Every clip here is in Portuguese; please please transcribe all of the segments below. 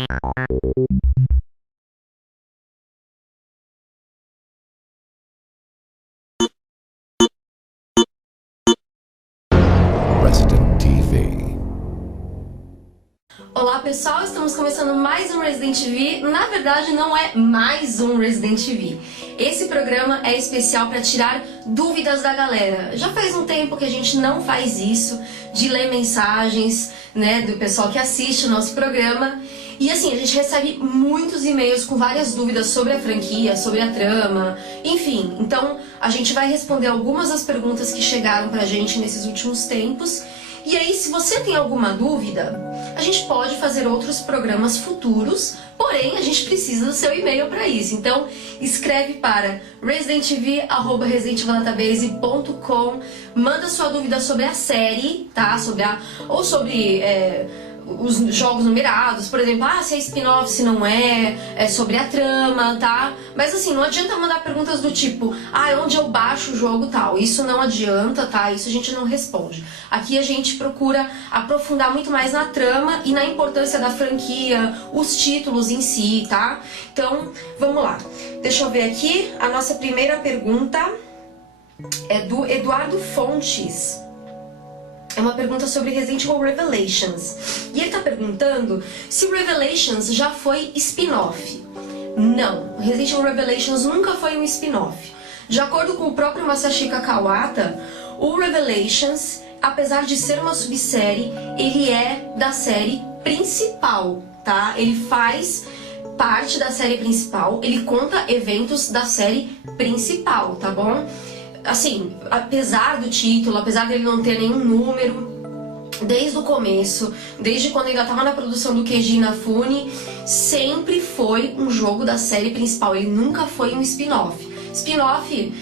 Resident TV. Olá pessoal, estamos começando mais um Resident Evil. Na verdade não é mais um Resident Evil. Esse programa é especial para tirar dúvidas da galera. Já faz um tempo que a gente não faz isso, de ler mensagens, né, do pessoal que assiste o nosso programa. E assim, a gente recebe muitos e-mails com várias dúvidas sobre a franquia, sobre a trama, enfim. Então a gente vai responder algumas das perguntas que chegaram pra gente nesses últimos tempos. E aí, se você tem alguma dúvida, a gente pode fazer outros programas futuros, porém a gente precisa do seu e-mail para isso. Então, escreve para residentev@residentevildatabase.com, manda sua dúvida sobre a série, tá? Ou sobre os jogos numerados, por exemplo, se é spin-off, se não é sobre a trama, tá? Mas assim, não adianta mandar perguntas do tipo, onde eu baixo o jogo tal. Isso não adianta, tá? Isso a gente não responde. Aqui a gente procura aprofundar muito mais na trama e na importância da franquia, os títulos em si, tá? Então, vamos lá. Deixa eu ver aqui, a nossa primeira pergunta é do Eduardo Fontes. É uma pergunta sobre Resident Evil Revelations. E ele tá perguntando se Revelations já foi spin-off. Não, Resident Evil Revelations nunca foi um spin-off. De acordo com o próprio Masashika Kawata, o Revelations, apesar de ser uma subsérie, ele é da série principal, tá? Ele faz parte da série principal, ele conta eventos da série principal, tá bom? Assim, apesar do título, apesar dele não ter nenhum número, desde o começo, desde quando ainda estava na produção do Keiji Inafune, sempre foi um jogo da série principal, ele nunca foi um spin-off. Spin-off,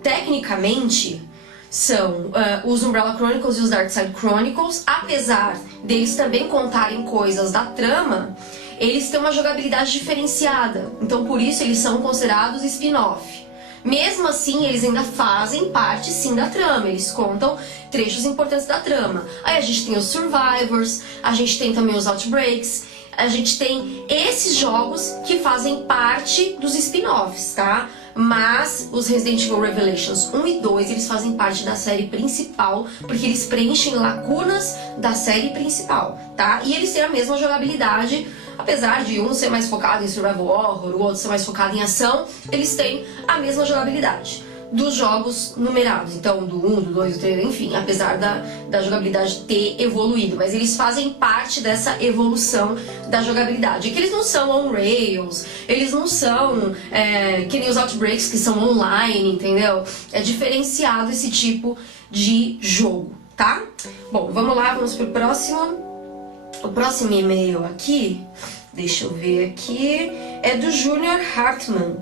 tecnicamente, são os Umbrella Chronicles e os Darkside Chronicles. Apesar deles também contarem coisas da trama, eles têm uma jogabilidade diferenciada, então por isso eles são considerados spin-off. Mesmo assim, eles ainda fazem parte, sim, da trama. Eles contam trechos importantes da trama. Aí a gente tem os Survivors, a gente tem também os Outbreaks, a gente tem esses jogos que fazem parte dos spin-offs, tá? Mas os Resident Evil Revelations 1 e 2, eles fazem parte da série principal, porque eles preenchem lacunas da série principal, tá? E eles têm a mesma jogabilidade. Apesar de um ser mais focado em survival horror, o outro ser mais focado em ação, eles têm a mesma jogabilidade dos jogos numerados. Então, do 1, do 2, do 3, enfim, apesar da jogabilidade ter evoluído. Mas eles fazem parte dessa evolução da jogabilidade. Que eles não são on-rails, eles não são que nem os Outbreaks, que são online, entendeu? É diferenciado esse tipo de jogo, tá? Bom, vamos lá, vamos pro próximo. O próximo e-mail aqui, deixa eu ver aqui, é do Junior Hartman.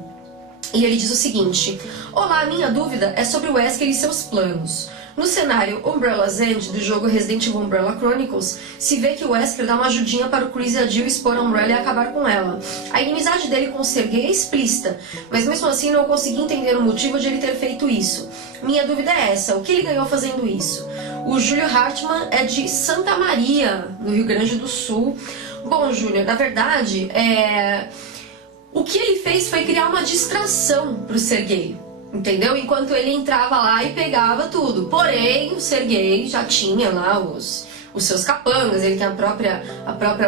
E ele diz o seguinte: olá, minha dúvida é sobre o Wesker e seus planos. No cenário Umbrella's End do jogo Resident Evil Umbrella Chronicles, se vê que o Wesker dá uma ajudinha para o Chris e a Jill expor a Umbrella e acabar com ela. A inimizade dele com o Sergei é explícita, mas mesmo assim não consegui entender o motivo de ele ter feito isso. Minha dúvida é essa: o que ele ganhou fazendo isso? O Júlio Hartmann é de Santa Maria, no Rio Grande do Sul. Bom, Júnior, na verdade, o que ele fez foi criar uma distração pro Sergei, entendeu? Enquanto ele entrava lá e pegava tudo. Porém, o Sergei já tinha lá os seus capangas, ele tem a própria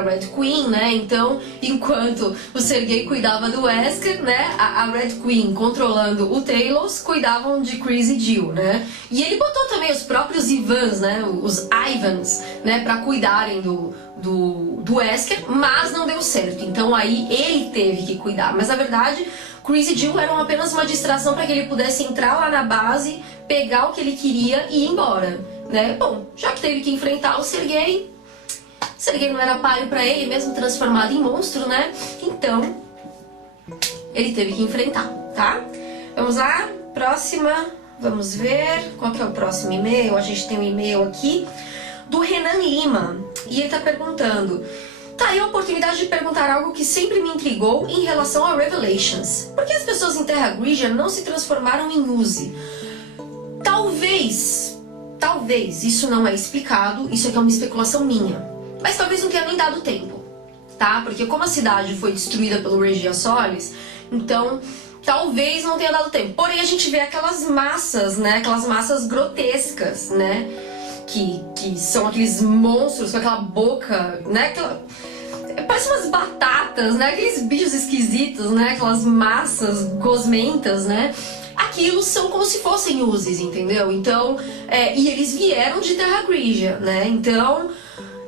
Red Queen, né? Então, enquanto o Sergei cuidava do Wesker, né? A Red Queen controlando o Talos, cuidavam de Chris e Jill, né? E ele botou também os próprios Ivans, né? Os Ivans, né? Pra cuidarem do Wesker, mas não deu certo. Então aí ele teve que cuidar. Mas na verdade, Chris e Jill eram apenas uma distração para que ele pudesse entrar lá na base, pegar o que ele queria e ir embora, né? Bom, já que teve que enfrentar o Sergei não era páreo para ele, mesmo transformado em monstro, né? Então, ele teve que enfrentar, tá? Vamos lá, próxima, vamos ver qual que é o próximo e-mail. A gente tem um e-mail aqui do Renan Lima, e ele tá perguntando: tá aí a oportunidade de perguntar algo que sempre me intrigou em relação a Revelations. Por que as pessoas em Terra Grigia não se transformaram em Uzi? Talvez, isso não é explicado, isso aqui é uma especulação minha, mas talvez não tenha nem dado tempo. tá? Porque como a cidade foi destruída pelo Regia Solis, então talvez não tenha dado tempo. Porém, a gente vê aquelas massas, né? Aquelas massas grotescas, né? Que são aqueles monstros com aquela boca, né? Parece umas batatas, né? Aqueles bichos esquisitos, né? Aquelas massas gosmentas, né? Aquilo são como se fossem Uzis, entendeu? Então, e eles vieram de Terra Grigia, né? Então,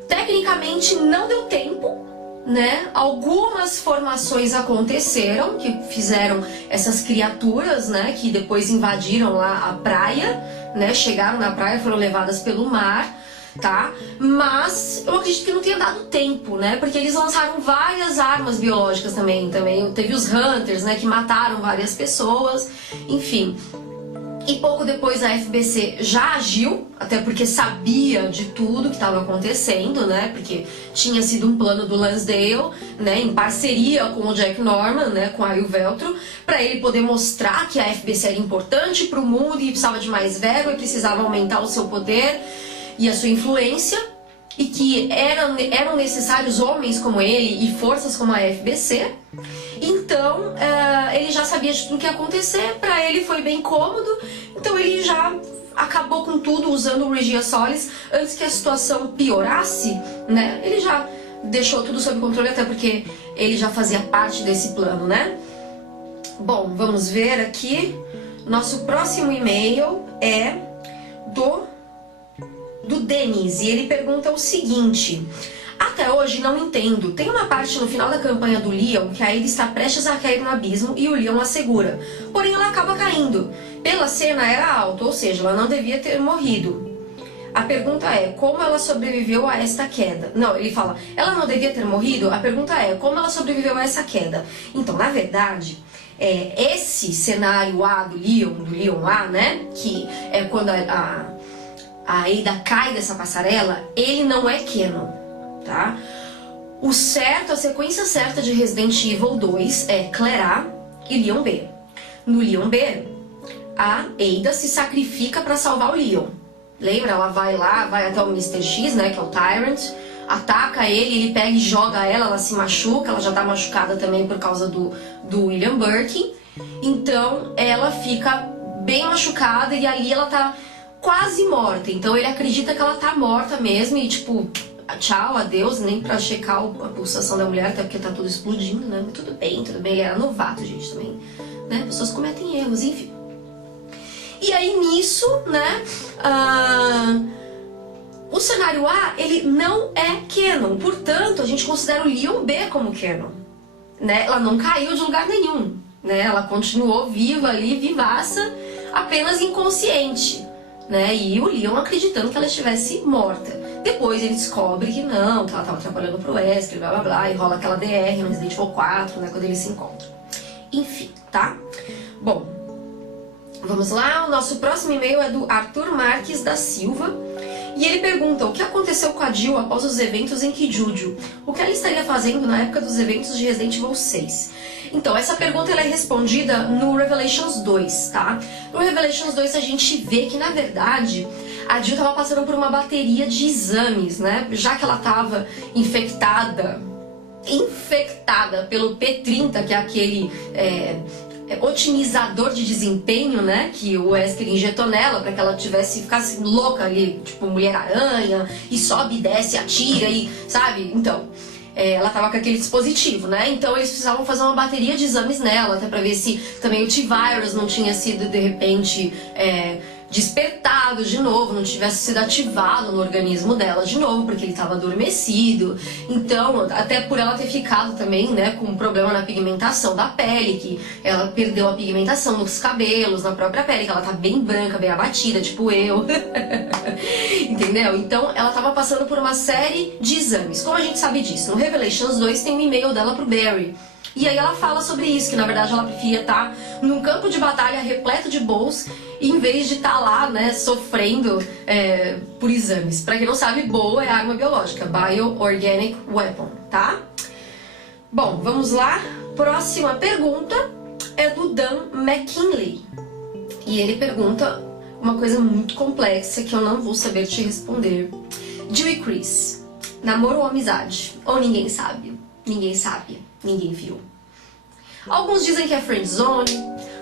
tecnicamente não deu tempo, né? Algumas formações aconteceram que fizeram essas criaturas, né? Que depois invadiram lá a praia, né? Chegaram na praia, foram levadas pelo mar, tá? Mas eu acredito que não tenha dado tempo, né? Porque eles lançaram várias armas biológicas também teve os Hunters, né? Que mataram várias pessoas, enfim. E pouco depois a FBC já agiu, até porque sabia de tudo que estava acontecendo, né? Porque tinha sido um plano do Lansdale, né? Em parceria com o Jack Norman, né? Com a Veltro, para ele poder mostrar que a FBC era importante para o mundo e precisava de mais verba e precisava aumentar o seu poder e a sua influência, e que eram necessários homens como ele e forças como a FBC. Então, ele já sabia de tudo que ia acontecer, pra ele foi bem cômodo, então ele já acabou com tudo usando o Regia Solis antes que a situação piorasse, né? Ele já deixou tudo sob controle, até porque ele já fazia parte desse plano, né? Bom, vamos ver aqui. Nosso próximo e-mail é do Denis, e ele pergunta o seguinte: até hoje não entendo. Tem uma parte no final da campanha do Leon que a Ada está prestes a cair no abismo e o Leon a segura. Porém ela acaba caindo. Pela cena era alta, ou seja, ela não devia ter morrido. A pergunta é, como ela sobreviveu a esta queda? Não, ele fala, ela não devia ter morrido? A pergunta é, como ela sobreviveu a essa queda? Então, na verdade, esse cenário A do Leon A, né? Que é quando a Ada cai dessa passarela, ele não é canon, tá? O certo, a sequência certa de Resident Evil 2 é Claire A e Leon B. No Leon B, a Ada se sacrifica para salvar o Leon. Lembra? Ela vai lá, vai até o Mr. X, né, que é o Tyrant, ataca ele pega e joga ela se machuca, ela já tá machucada também por causa do William Birkin. Então, ela fica bem machucada e ali ela tá quase morta, então ele acredita que ela tá morta mesmo e tipo, tchau, adeus, nem pra checar a pulsação da mulher, até porque tá tudo explodindo, né? Mas tudo bem, ele era novato, gente, também, né? Pessoas cometem erros, enfim. E aí nisso, né, o cenário A, ele não é canon, portanto, a gente considera o Leon B como canon, né? Ela não caiu de lugar nenhum, né? Ela continuou viva ali, vivaça, apenas inconsciente, né? E o Leon acreditando que ela estivesse morta. Depois ele descobre que não, que ela estava trabalhando pro Wesker, blá blá blá, e rola aquela DR no Resident Evil 4, né? Quando eles se encontram. Enfim, tá? Bom, vamos lá. O nosso próximo e-mail é do Arthur Marques da Silva. E ele pergunta o que aconteceu com a Jill após os eventos em Kijuju. O que ela estaria fazendo na época dos eventos de Resident Evil 6? Então, essa pergunta ela é respondida no Revelations 2, tá? No Revelations 2 a gente vê que, na verdade, a Jill estava passando por uma bateria de exames, né? Já que ela estava infectada pelo P30, que é aquele otimizador de desempenho, né? Que o Wesker injetou nela para que ela ficasse louca ali, tipo Mulher-Aranha, e sobe, desce, atira, e sabe? Então, ela tava com aquele dispositivo, né? Então eles precisavam fazer uma bateria de exames nela, até pra ver se também o T-Virus não tinha sido, de repente, despertado de novo, não tivesse sido ativado no organismo dela de novo, porque ele estava adormecido. Então, até por ela ter ficado também, né, com um problema na pigmentação da pele, que ela perdeu a pigmentação nos cabelos, na própria pele, que ela tá bem branca, bem abatida, tipo eu. Entendeu? Então, ela tava passando por uma série de exames. Como a gente sabe disso? No Revelations 2 tem um e-mail dela pro Barry. E aí ela fala sobre isso, que na verdade ela preferia estar num campo de batalha repleto de bows, em vez de estar lá, né, sofrendo por exames. Pra quem não sabe, bow é arma biológica, Bioorganic Weapon, tá? Bom, vamos lá. Próxima pergunta é do Dan McKinley. E ele pergunta uma coisa muito complexa que eu não vou saber te responder. Jill e Chris, namoro ou amizade? Ou ninguém sabe? Ninguém sabe, ninguém viu. Alguns dizem que é friendzone,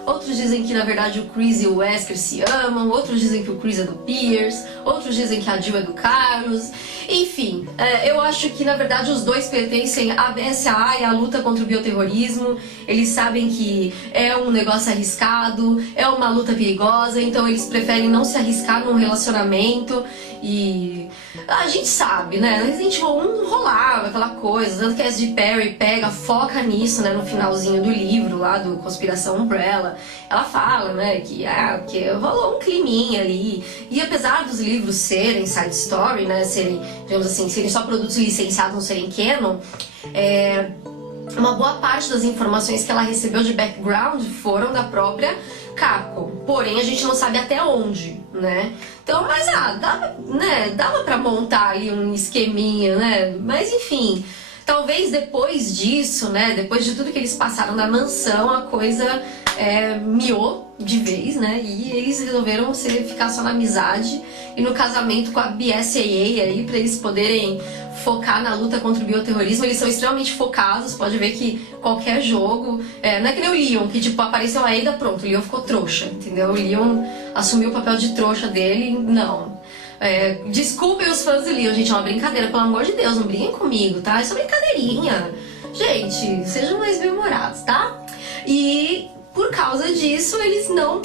outros dizem que na verdade o Chris e o Wesker se amam, outros dizem que o Chris é do Pierce, outros dizem que a Jill é do Carlos. Enfim, eu acho que na verdade os dois pertencem à BSAA e à luta contra o bioterrorismo. Eles sabem que é um negócio arriscado, é uma luta perigosa, então eles preferem não se arriscar num relacionamento. E a gente sabe, né? Resident Evil 1 rolava aquela coisa, tanto que a S.J. Perry pega, foca nisso, né? No finalzinho do livro lá do Conspiração Umbrella. Ela fala, né, que rolou um climinha ali. E apesar dos livros serem side story, né, serem, digamos assim, serem só produtos licenciados, não serem canon, uma boa parte das informações que ela recebeu de background foram da própria Capcom. Porém, a gente não sabe até onde, né? Então, mas dava pra montar ali um esqueminha, né? Mas enfim, talvez depois disso, né? Depois de tudo que eles passaram na mansão, a coisa miou de vez, né? E eles resolveram ficar só na amizade e no casamento com a BSAA aí, pra eles poderem focar na luta contra o bioterrorismo. Eles são extremamente focados, pode ver que qualquer jogo, não é que nem o Leon, que tipo, apareceu a Ada, pronto, o Leon ficou trouxa, entendeu? O Leon assumiu o papel de trouxa dele, não. Desculpem os fãs do Leon, gente, é uma brincadeira, pelo amor de Deus, não briguem comigo, tá? É só brincadeirinha. Gente, sejam mais bem-humorados, tá? E por causa disso, eles não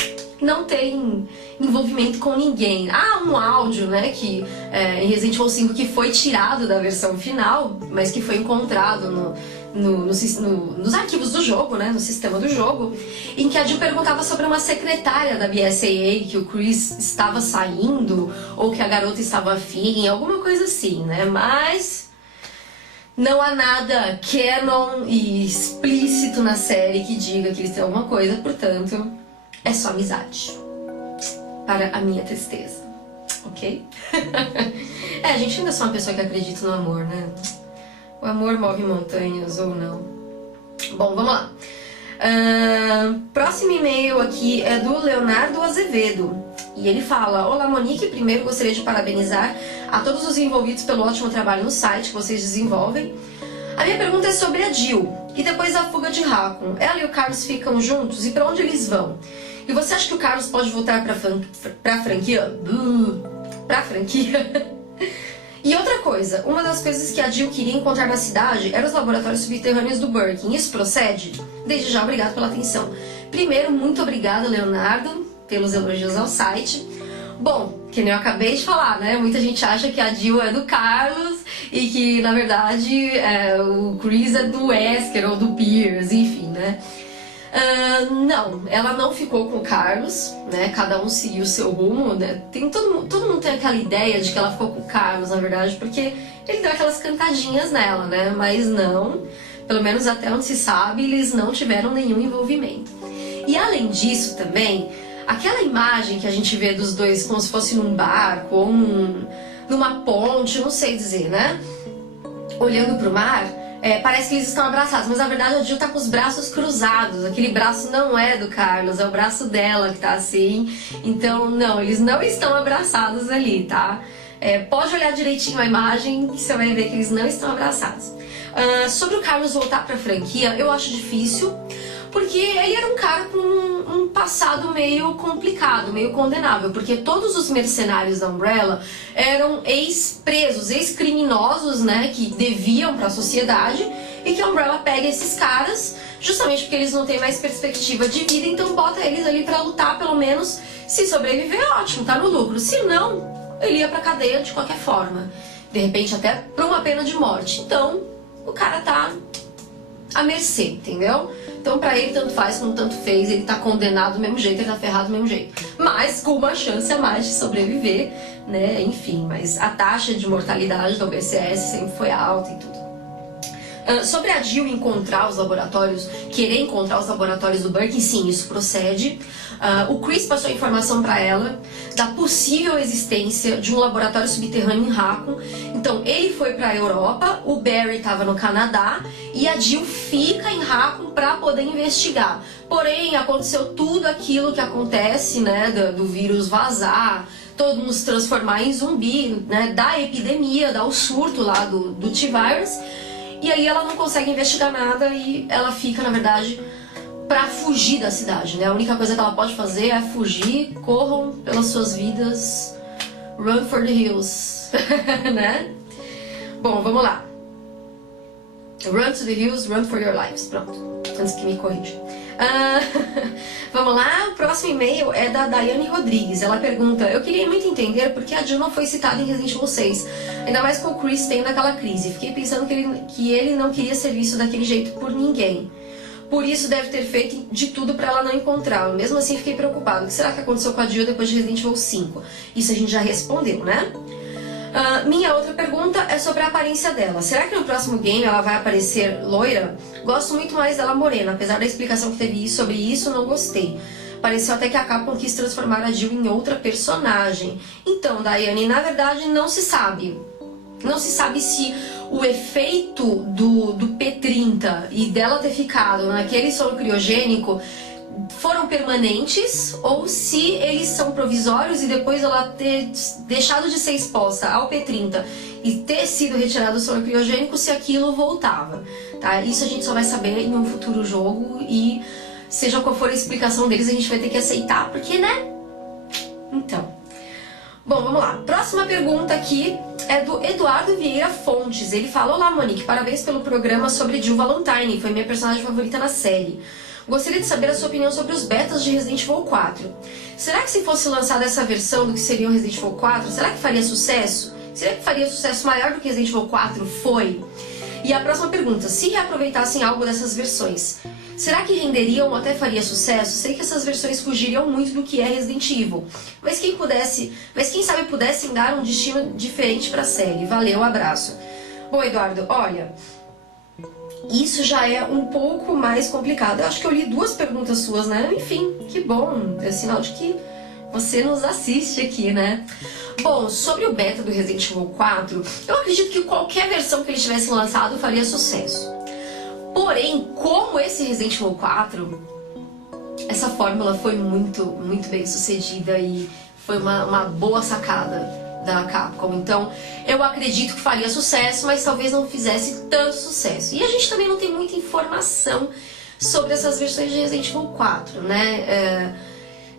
têm envolvimento com ninguém. Há um áudio, né, que em Resident Evil 5 que foi tirado da versão final, mas que foi encontrado nos arquivos do jogo, né, no sistema do jogo, em que a Jill perguntava sobre uma secretária da BSAA, que o Chris estava saindo, ou que a garota estava afim, alguma coisa assim, né, mas não há nada canon e explícito na série que diga que eles têm alguma coisa, portanto, é só amizade. Para a minha tristeza, ok? A gente ainda é só uma pessoa que acredita no amor, né? O amor move montanhas ou não. Bom, vamos lá. Próximo e-mail aqui é do Leonardo Azevedo. E ele fala: olá Monique, primeiro gostaria de parabenizar a todos os envolvidos pelo ótimo trabalho no site que vocês desenvolvem. A minha pergunta é sobre a Jill e depois da fuga de Raccoon. Ela e o Carlos ficam juntos e para onde eles vão? E você acha que o Carlos pode voltar pra franquia? Pra franquia? E outra coisa, uma das coisas que a Jill queria encontrar na cidade eram os laboratórios subterrâneos do Birkin. Isso procede? Desde já, obrigado pela atenção. Primeiro, muito obrigada, Leonardo, pelos elogios ao site. Bom, que nem eu acabei de falar, né? Muita gente acha que a Jill é do Carlos e que, na verdade, o Chris é do Wesker ou do Pierce, enfim, né? Não, ela não ficou com o Carlos, né? Cada um seguiu o seu rumo, né? Todo mundo tem aquela ideia de que ela ficou com o Carlos, na verdade, porque ele deu aquelas cantadinhas nela, né? Mas não, pelo menos até onde se sabe, eles não tiveram nenhum envolvimento. E além disso também, aquela imagem que a gente vê dos dois como se fosse num barco ou numa ponte, não sei dizer, né? Olhando pro mar, parece que eles estão abraçados, mas na verdade a Jill tá com os braços cruzados. Aquele braço não é do Carlos, é o braço dela que tá assim. Então, não, eles não estão abraçados ali, tá? Pode olhar direitinho a imagem que você vai ver que eles não estão abraçados. Sobre o Carlos voltar pra franquia, eu acho difícil, porque ele era um cara com um passado meio complicado, meio condenável, porque todos os mercenários da Umbrella eram ex-presos, ex-criminosos, né, que deviam para a sociedade, e que a Umbrella pega esses caras justamente porque eles não têm mais perspectiva de vida, então bota eles ali para lutar, pelo menos. Se sobreviver, ótimo, tá no lucro. Se não, ele ia pra cadeia de qualquer forma, de repente até pra uma pena de morte. Então o cara tá à mercê, entendeu? Então pra ele tanto faz como tanto fez, ele tá condenado do mesmo jeito, ele tá ferrado do mesmo jeito, mas com uma chance a mais de sobreviver, né? Enfim, mas a taxa de mortalidade da UBCS sempre foi alta e tudo. Sobre a Jill encontrar os laboratórios, querer encontrar os laboratórios do Birkin, sim, isso procede. O Chris passou a informação para ela da possível existência de um laboratório subterrâneo em Raccoon. Então ele foi para a Europa, o Barry estava no Canadá e a Jill fica em Raccoon para poder investigar. Porém, aconteceu tudo aquilo que acontece, né, do vírus vazar, todo mundo se transformar em zumbi, né, da epidemia, dar o surto lá do T-Virus. E aí ela não consegue investigar nada e ela fica, na verdade, pra fugir da cidade, né? A única coisa que ela pode fazer é fugir, corram pelas suas vidas, run for the hills, né? Bom, vamos lá. Run to the hills, run for your lives. Pronto, antes que me corrija. Vamos lá, o próximo e-mail é da Daiane Rodrigues. Ela pergunta: eu queria muito entender por que a Jill não foi citada em Resident Evil 6, ainda mais com o Chris tendo aquela crise. Fiquei pensando que ele não queria ser visto daquele jeito por ninguém. Por isso deve ter feito de tudo pra ela não encontrá-lo. Mesmo assim fiquei preocupado. O que será que aconteceu com a Jill depois de Resident Evil 5? Isso a gente já respondeu, né? Minha outra pergunta é sobre a aparência dela. Será que no próximo game ela vai aparecer loira? Gosto muito mais dela morena. Apesar da explicação que teve sobre isso, não gostei. Pareceu até que a Capcom quis transformar a Jill em outra personagem. Então, Daiane, na verdade não se sabe. Não se sabe se o efeito do P30 e dela ter ficado naquele soro criogênico foram permanentes ou se eles são provisórios e depois ela ter deixado de ser exposta ao P30 e ter sido retirado do soro criogênico, se aquilo voltava, tá? Isso a gente só vai saber em um futuro jogo e seja qual for a explicação deles, a gente vai ter que aceitar, porque, né? Então... Bom, vamos lá. Próxima pergunta aqui é do Eduardo Vieira Fontes. Ele fala: olá, Monique, parabéns pelo programa sobre Jill Valentine, foi minha personagem favorita na série. Gostaria de saber a sua opinião sobre os betas de Resident Evil 4. Será que se fosse lançada essa versão do que seria o Resident Evil 4, será que faria sucesso? Será que faria sucesso maior do que Resident Evil 4 foi? E a próxima pergunta: se reaproveitassem algo dessas versões, será que renderiam ou até faria sucesso? Sei que essas versões fugiriam muito do que é Resident Evil, mas quem sabe pudessem dar um destino diferente pra série. Valeu, abraço. Bom, Eduardo, olha, isso já é um pouco mais complicado. Eu acho que eu li 2 perguntas suas, né? Enfim, que bom, é sinal de que você nos assiste aqui, né? Bom, sobre o beta do Resident Evil 4, eu acredito que qualquer versão que eles tivessem lançado faria sucesso. Porém, como esse Resident Evil 4, essa fórmula foi muito bem sucedida e foi uma boa sacada da Capcom. Então, eu acredito que faria sucesso, mas talvez não fizesse tanto sucesso. E a gente também não tem muita informação sobre essas versões de Resident Evil 4, né?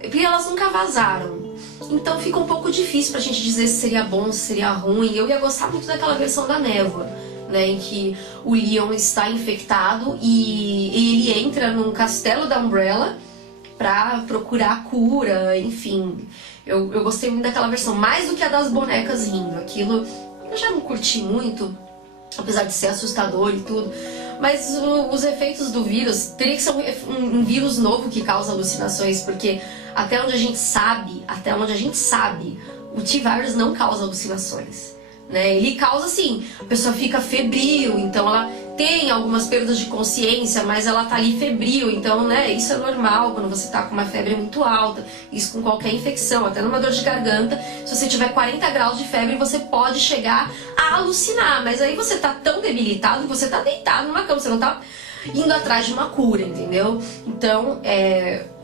Porque elas nunca vazaram. Então fica um pouco difícil pra gente dizer se seria bom, se seria ruim. Eu ia gostar muito daquela versão da névoa, né, em que o Leon está infectado e ele entra num castelo da Umbrella pra procurar a cura, enfim. Eu gostei muito daquela versão, mais do que a das bonecas rindo. Aquilo eu já não curti muito, apesar de ser assustador e tudo. Mas os efeitos do vírus, teria que ser um vírus novo que causa alucinações, porque até onde a gente sabe, o T-Virus não causa alucinações, né? Ele causa, assim, a pessoa fica febril, então ela tem algumas perdas de consciência, mas ela tá ali febril, então, né, isso é normal quando você tá com uma febre muito alta, isso com qualquer infecção, até numa dor de garganta, se você tiver 40 graus de febre, você pode chegar a alucinar, mas aí você tá tão debilitado que você tá deitado numa cama, você não tá indo atrás de uma cura, entendeu? Então,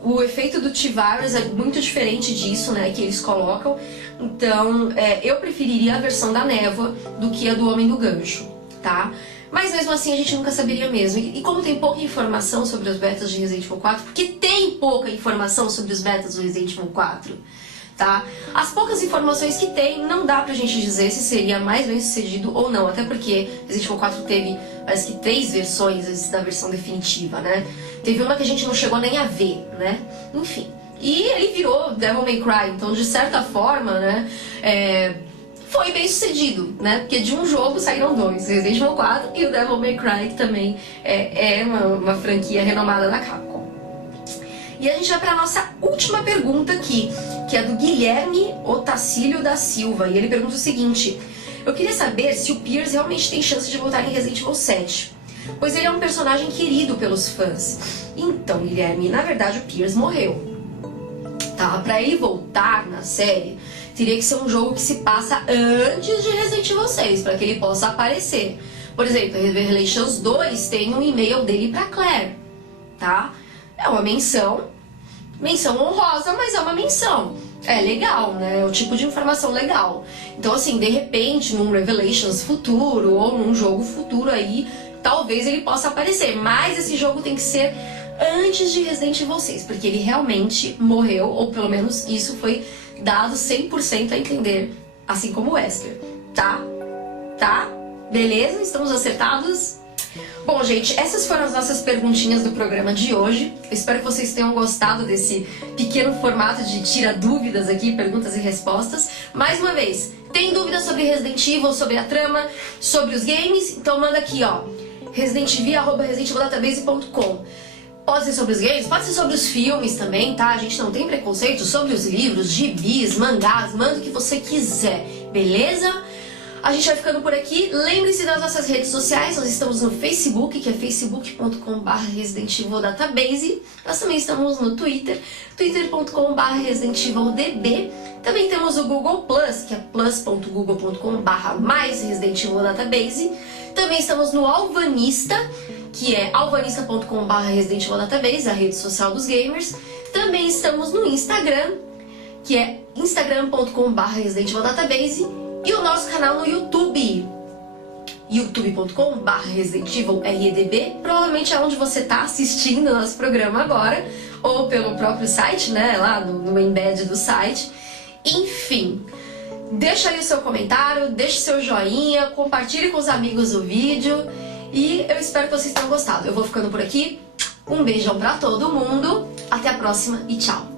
o efeito do T-Virus é muito diferente disso, né, que eles colocam, então, eu preferiria a versão da névoa do que a do Homem do Gancho, tá? Mas mesmo assim a gente nunca saberia mesmo. E como tem pouca informação sobre os betas de Resident Evil 4, porque tem pouca informação sobre os betas do Resident Evil 4, tá? As poucas informações que tem, não dá pra gente dizer se seria mais bem sucedido ou não. Até porque Resident Evil 4 teve, parece que 3 versões antes da versão definitiva, né? Teve uma que a gente não chegou nem a ver, né? Enfim. E ele virou Devil May Cry, então de certa forma, né? Foi bem sucedido, né? Porque de um jogo saíram 2, Resident Evil 4 e o Devil May Cry, que também é uma franquia renomada da Capcom. E a gente vai para a nossa última pergunta aqui, que é do Guilherme Otacílio da Silva. E ele pergunta o seguinte: eu queria saber se o Pierce realmente tem chance de voltar em Resident Evil 7, pois ele é um personagem querido pelos fãs. Então, Guilherme, na verdade o Pierce morreu, tá? Pra ele voltar na série, teria que ser um jogo que se passa antes de Resident Evil 6, para que ele possa aparecer. Por exemplo, Revelations 2 tem um e-mail dele pra Claire, tá? É uma menção honrosa, mas é uma menção. É legal, né? É o tipo de informação legal. Então, assim, de repente, num Revelations futuro ou num jogo futuro aí, talvez ele possa aparecer. Mas esse jogo tem que ser antes de Resident Evil 6, porque ele realmente morreu, ou pelo menos isso foi dado 100% a entender, assim como o Wesker, tá? Tá? Beleza? Estamos acertados? Bom, gente, essas foram as nossas perguntinhas do programa de hoje. Eu espero que vocês tenham gostado desse pequeno formato de tira dúvidas aqui, perguntas e respostas. Mais uma vez, tem dúvidas sobre Resident Evil, sobre a trama, sobre os games? Então manda aqui, ó, residentevil@residentivildatabase.com. Pode ser sobre os games, pode ser sobre os filmes também, tá? A gente não tem preconceito sobre os livros, gibis, mangás, manda o que você quiser, beleza? A gente vai ficando por aqui. Lembre-se das nossas redes sociais. Nós estamos no Facebook, que é facebook.com/residentivildatabase. Nós também estamos no Twitter, twitter.com/residentivilDB. Também temos o Google Plus, que é plus.google.com/mais-residentivildatabase. Também estamos no Alvanista, que é alvanista.com/residentivildatabase, a rede social dos gamers. Também estamos no Instagram, que é instagram.com/residentivildatabase. E o nosso canal no YouTube, youtube.com/residentivilrdb. Provavelmente é onde você está assistindo o nosso programa agora, ou pelo próprio site, né, lá no embed do site. Enfim, deixa aí o seu comentário, deixe seu joinha, compartilhe com os amigos o vídeo e eu espero que vocês tenham gostado. Eu vou ficando por aqui, um beijão pra todo mundo, até a próxima e tchau!